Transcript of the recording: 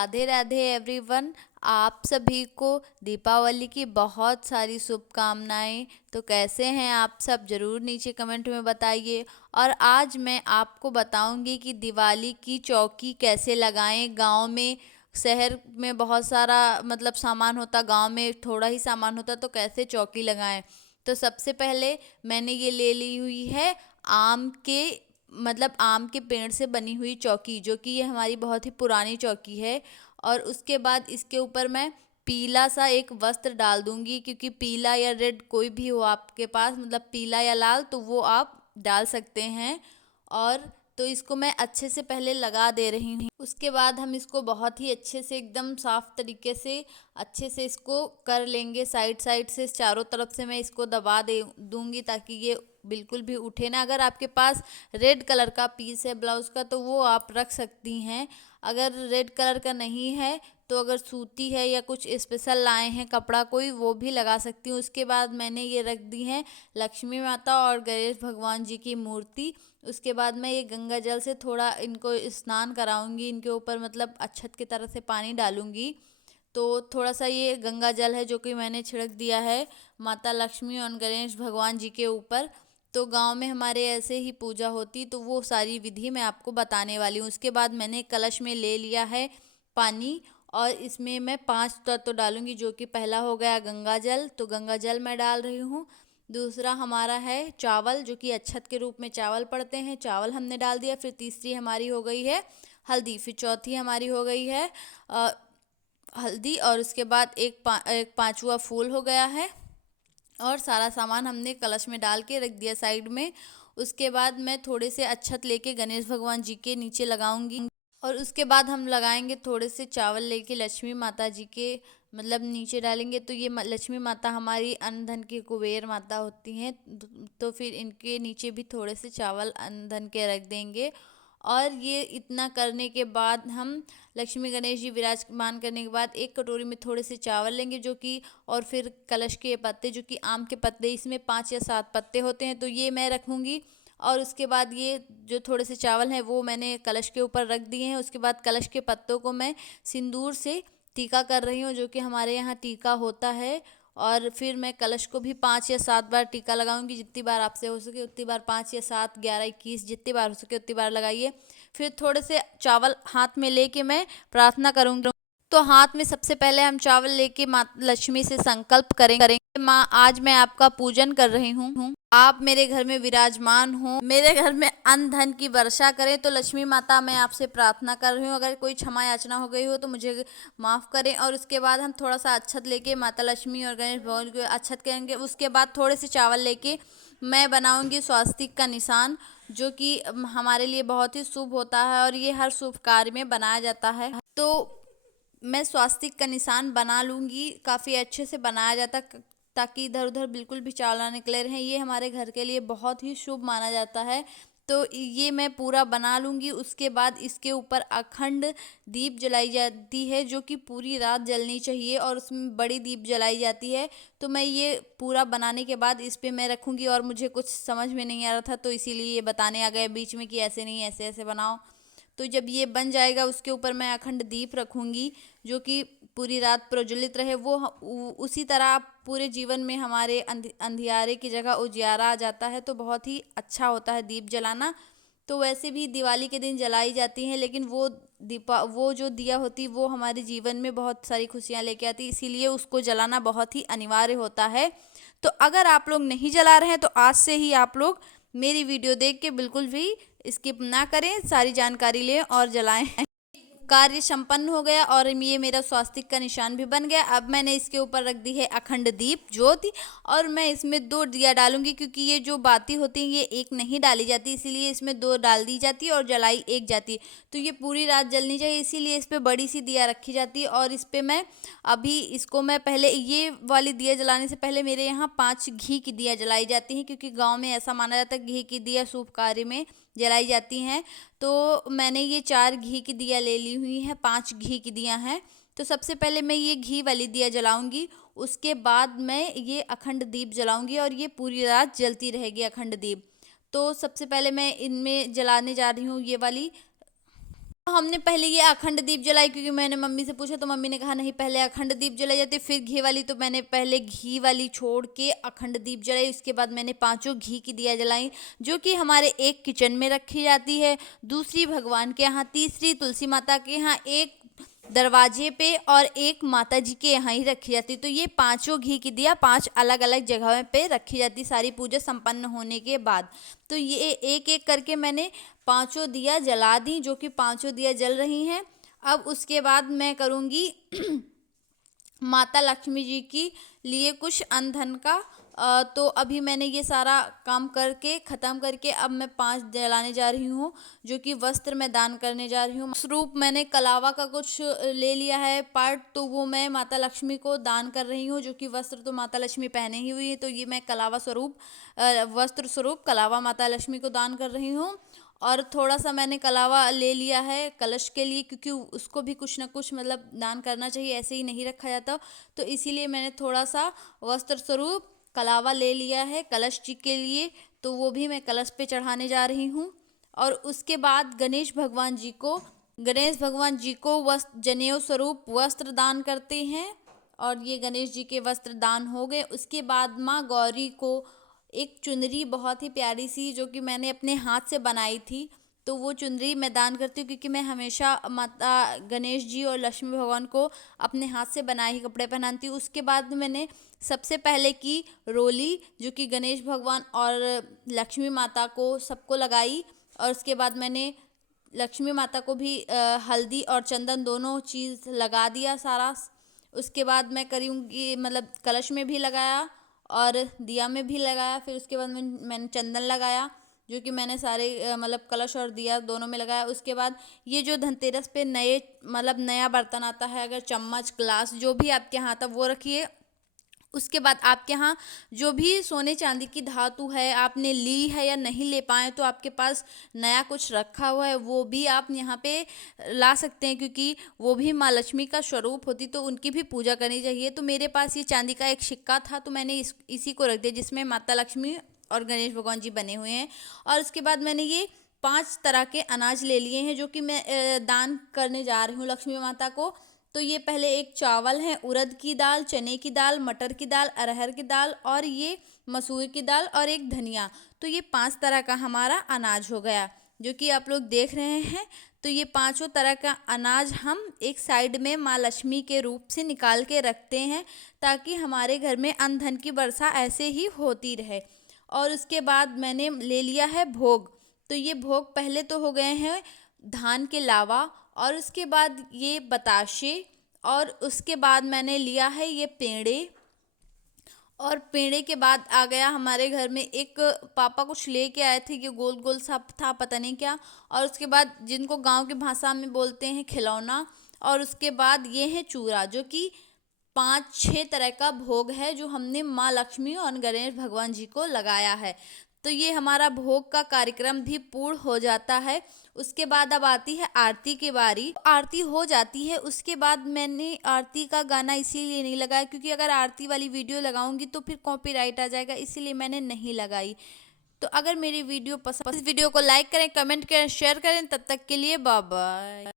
Radhe Radhe everyone. आप सभी को दीपावली की बहुत सारी शुभकामनाएं। तो कैसे हैं आप सब, ज़रूर नीचे कमेंट में बताइए। और आज मैं आपको बताऊंगी कि दिवाली की चौकी कैसे लगाएं। गांव में, शहर में बहुत सारा मतलब सामान होता, गांव में थोड़ा ही सामान होता, तो कैसे चौकी लगाएं। तो सबसे पहले मैंने ये ले ली हुई है आम के मतलब आम के पेड़ से बनी हुई चौकी, जो कि ये हमारी बहुत ही पुरानी चौकी है। और उसके बाद इसके ऊपर मैं पीला सा एक वस्त्र डाल दूंगी, क्योंकि पीला या रेड कोई भी हो आपके पास, मतलब पीला या लाल, तो वो आप डाल सकते हैं। और तो इसको मैं अच्छे से पहले लगा दे रही हूँ। उसके बाद हम इसको बहुत ही अच्छे से एकदम साफ तरीके से अच्छे से इसको कर लेंगे। साइड साइड से चारों तरफ से मैं इसको दबा दे दूंगी, ताकि ये बिल्कुल भी उठे ना। अगर आपके पास रेड कलर का पीस है ब्लाउज़ का, तो वो आप रख सकती हैं। अगर रेड कलर का नहीं है तो अगर सूती है या कुछ स्पेशल लाए हैं कपड़ा कोई, वो भी लगा सकती हूँ। उसके बाद मैंने ये रख दी है लक्ष्मी माता और गणेश भगवान जी की मूर्ति। उसके बाद मैं ये गंगा जल से थोड़ा इनको स्नान कराऊंगी, इनके ऊपर मतलब अक्षत की तरह से पानी डालूंगी। तो थोड़ा सा ये गंगा जल है जो कि मैंने छिड़क दिया है माता लक्ष्मी और गणेश भगवान जी के ऊपर। तो गांव में हमारे ऐसे ही पूजा होती, तो वो सारी विधि मैं आपको बताने वाली हूँ। उसके बाद मैंने कलश में ले लिया है पानी, और इसमें मैं 5 तत्व डालूंगी, जो कि पहला हो गया गंगा जल, तो गंगा जल मैं डाल रही हूँ। दूसरा हमारा है चावल, जो कि अक्षत के रूप में चावल पड़ते हैं, चावल हमने डाल दिया। फिर तीसरी हमारी हो गई है हल्दी। फिर चौथी हमारी हो गई है हल्दी। और उसके बाद एक पांचवा फूल हो गया है। और सारा सामान हमने कलश में डाल के रख दिया साइड में। उसके बाद मैं थोड़े से अक्षत लेके गणेश भगवान जी के नीचे लगाऊंगी। और उसके बाद हम लगाएंगे थोड़े से चावल लेके लक्ष्मी माता जी के मतलब नीचे डालेंगे। तो ये लक्ष्मी माता हमारी अन्न धन की कुबेर माता होती हैं। तो फिर इनके नीचे भी थोड़े से चावल अन्न धन के रख देंगे। और ये इतना करने के बाद हम लक्ष्मी गणेश जी विराजमान करने के बाद एक कटोरी में थोड़े से चावल लेंगे, जो कि और फिर कलश के पत्ते, जो कि आम के पत्ते, इसमें 5 या 7 पत्ते होते हैं, तो ये मैं रखूँगी। और उसके बाद ये जो थोड़े से चावल हैं वो मैंने कलश के ऊपर रख दिए हैं। उसके बाद कलश के पत्तों को मैं सिंदूर से टीका कर रही हूँ, जो कि हमारे यहाँ टीका होता है। और फिर मैं कलश को भी 5 या 7 बार टीका लगाऊंगी, जितनी बार आपसे हो सके उतनी बार, 5 या 7, 11, 21, जितनी बार हो सके उतनी बार लगाइए। फिर थोड़े से चावल हाथ में लेके मैं प्रार्थना करूंगी। तो हाथ में सबसे पहले हम चावल लेके माँ लक्ष्मी से संकल्प करेंगे, माँ आज मैं आपका पूजन कर रही हूँ, आप मेरे घर में विराजमान हो, मेरे घर में अन्न धन की वर्षा करें। तो लक्ष्मी माता मैं आपसे प्रार्थना कर रही हूँ, अगर कोई क्षमा याचना हो गई हो तो मुझे माफ़ करें। और उसके बाद हम थोड़ा सा अक्षत लेके माता लक्ष्मी और गणेश भगवान को अक्षत करेंगे। उसके बाद थोड़े से चावल लेके मैं बनाऊंगी स्वास्तिक का निशान, जो कि हमारे लिए बहुत ही शुभ होता है और ये हर शुभ कार्य में बनाया जाता है। तो मैं स्वास्तिक का निशान बना लूँगी, काफ़ी अच्छे से बनाया जाता, ताकि इधर उधर बिल्कुल भी चावल ना निकले रहें। ये हमारे घर के लिए बहुत ही शुभ माना जाता है। तो ये मैं पूरा बना लूँगी। उसके बाद इसके ऊपर अखंड दीप जलाई जाती है, जो कि पूरी रात जलनी चाहिए, और उसमें बड़ी दीप जलाई जाती है। तो मैं ये पूरा बनाने के बाद इस पे मैं रखूँगी। और मुझे कुछ समझ में नहीं आ रहा था, तो इसीलिए ये बताने आ गए बीच में कि ऐसे नहीं, ऐसे ऐसे बनाओ। तो जब ये बन जाएगा उसके ऊपर मैं अखंड दीप रखूँगी, जो कि पूरी रात प्रज्वलित रहे। वो उसी तरह पूरे जीवन में हमारे अंधियारे की जगह उजियारा आ जाता है, तो बहुत ही अच्छा होता है दीप जलाना। तो वैसे भी दिवाली के दिन जलाई जाती हैं, लेकिन वो जो दिया होती वो हमारे जीवन में बहुत सारी खुशियाँ लेके आती, इसीलिए उसको जलाना बहुत ही अनिवार्य होता है। तो अगर आप लोग नहीं जला रहे हैं तो आज से ही आप लोग मेरी वीडियो देख के बिल्कुल भी स्किप ना करें, सारी जानकारी लें और जलाएं। कार्य संपन्न हो गया और ये मेरा स्वास्तिक का निशान भी बन गया। अब मैंने इसके ऊपर रख दी है अखंड दीप ज्योति, और मैं इसमें 2 दिया डालूंगी, क्योंकि ये जो बाती होती है ये एक नहीं डाली जाती, इसीलिए इसमें 2 डाल दी जाती है और जलाई एक जाती है। तो ये पूरी रात जलनी चाहिए, इसीलिए इस पर बड़ी सी दिया रखी जाती है। और इस पर मैं अभी इसको मैं पहले ये वाली दिया जलाने से पहले मेरे यहाँ 5 घी की दिया जलाई जाती हैं, क्योंकि गाँव में ऐसा माना जाता है घी की दिया शुभ कार्य में जलाई जाती हैं। तो मैंने ये 4 घी की दिया ले ली हुई हैं, 5 घी की दिया हैं। तो सबसे पहले मैं ये घी वाली दिया जलाऊंगी, उसके बाद मैं ये अखंड दीप जलाऊंगी, और ये पूरी रात जलती रहेगी अखंड दीप। तो सबसे पहले मैं इनमें जलाने जा रही हूँ ये वाली। तो हमने पहले ये अखंड दीप जलाई, क्योंकि मैंने मम्मी से पूछा तो मम्मी ने कहा नहीं पहले अखंड दीप जलाई जाती फिर घी वाली, तो मैंने पहले घी वाली छोड़ के अखंड दीप जलाई। उसके बाद मैंने 5 घी की दिया जलाई, जो कि हमारे एक किचन में रखी जाती है, दूसरी भगवान के यहाँ, तीसरी तुलसी माता के यहाँ, एक दरवाजे पे और एक माता जी के यहाँ ही रखी जाती। तो ये 5 घी की दिया 5 अलग अलग जगहों पे रखी जाती सारी पूजा संपन्न होने के बाद। तो ये एक एक करके मैंने 5 दिया जला दी, जो कि 5 दिया जल रही हैं। अब उसके बाद मैं करूँगी माता लक्ष्मी जी की लिए कुछ अन्न धन का। तो अभी मैंने ये सारा काम करके ख़त्म करके अब मैं 5 जलाने जा रही हूँ, जो कि वस्त्र मैं दान करने जा रही हूँ। स्वरूप मैंने कलावा का कुछ ले लिया है पार्ट, तो वो मैं माता लक्ष्मी को दान कर रही हूँ, जो कि वस्त्र तो माता लक्ष्मी पहने ही हुई है, तो ये मैं कलावा स्वरूप वस्त्र स्वरूप कलावा माता लक्ष्मी को दान कर रही हूँ। और थोड़ा सा मैंने कलावा ले लिया है कलश के लिए, क्योंकि उसको भी कुछ ना कुछ मतलब दान करना चाहिए, ऐसे ही नहीं रखा जाता। तो इसीलिए मैंने थोड़ा सा वस्त्र स्वरूप कलावा ले लिया है कलश जी के लिए, तो वो भी मैं कलश पे चढ़ाने जा रही हूँ। और उसके बाद गणेश भगवान जी को वस्त्र जनेऊ स्वरूप वस्त्र दान करते हैं, और ये गणेश जी के वस्त्र दान हो गए। उसके बाद माँ गौरी को एक चुनरी बहुत ही प्यारी सी, जो कि मैंने अपने हाथ से बनाई थी, तो वो चुनरी मैं दान करती हूँ, क्योंकि मैं हमेशा माता गणेश जी और लक्ष्मी भगवान को अपने हाथ से बनाए ही कपड़े पहनाती हूँ। उसके बाद मैंने सबसे पहले की रोली, जो कि गणेश भगवान और लक्ष्मी माता को सबको लगाई, और उसके बाद मैंने लक्ष्मी माता को भी हल्दी और चंदन दोनों चीज़ लगा दिया सारा। उसके बाद मैं करूँगी मतलब कलश में भी लगाया और दिया में भी लगाया। फिर उसके बाद मैंने चंदन लगाया, जो कि मैंने सारे मतलब कलश और दिया दोनों में लगाया। उसके बाद ये जो धनतेरस पे नए मतलब नया बर्तन आता है, अगर चम्मच ग्लास जो भी आपके यहाँ आता वो रखिए। उसके बाद आपके यहाँ जो भी सोने चांदी की धातु है आपने ली है या नहीं ले पाए, तो आपके पास नया कुछ रखा हुआ है वो भी आप यहाँ पे ला सकते हैं, क्योंकि वो भी माँ लक्ष्मी का स्वरूप होती, तो उनकी भी पूजा करनी चाहिए। तो मेरे पास ये चांदी का एक सिक्का था, तो मैंने इसी को रख दिया, जिसमें माता लक्ष्मी और गणेश भगवान जी बने हुए हैं। और उसके बाद मैंने ये 5 तरह के अनाज ले लिए हैं, जो कि मैं दान करने जा रही हूँ लक्ष्मी माता को। तो ये पहले एक चावल है, उड़द की दाल, चने की दाल, मटर की दाल, अरहर की दाल, और ये मसूर की दाल, और एक धनिया। तो ये 5 तरह का हमारा अनाज हो गया, जो कि आप लोग देख रहे हैं। तो ये 5 तरह का अनाज हम एक साइड में माँ लक्ष्मी के रूप से निकाल के रखते हैं, ताकि हमारे घर में अन्न धन की वर्षा ऐसे ही होती रहे। और उसके बाद मैंने ले लिया है भोग। तो ये भोग पहले तो हो गए हैं धान के लावा, और उसके बाद ये बताशे, और उसके बाद मैंने लिया है ये पेड़े, और पेड़े के बाद आ गया हमारे घर में एक पापा कुछ लेके आए थे, ये गोल गोल सा था पता नहीं क्या। और उसके बाद जिनको गांव की भाषा में बोलते हैं खिलौना। और उसके बाद ये है चूरा, जो कि 5-6 तरह का भोग है, जो हमने माँ लक्ष्मी और गणेश भगवान जी को लगाया है। तो ये हमारा भोग का कार्यक्रम भी पूर्ण हो जाता है। उसके बाद अब आती है आरती की बारी। आरती हो जाती है, उसके बाद मैंने आरती का गाना इसीलिए नहीं लगाया, क्योंकि अगर आरती वाली वीडियो लगाऊंगी तो फिर कॉपीराइट आ जाएगा, इसीलिए मैंने नहीं लगाई। तो अगर मेरी वीडियो पसंद, इस वीडियो को लाइक करें, कमेंट करें, शेयर करें। तब तक के लिए बाय बाय।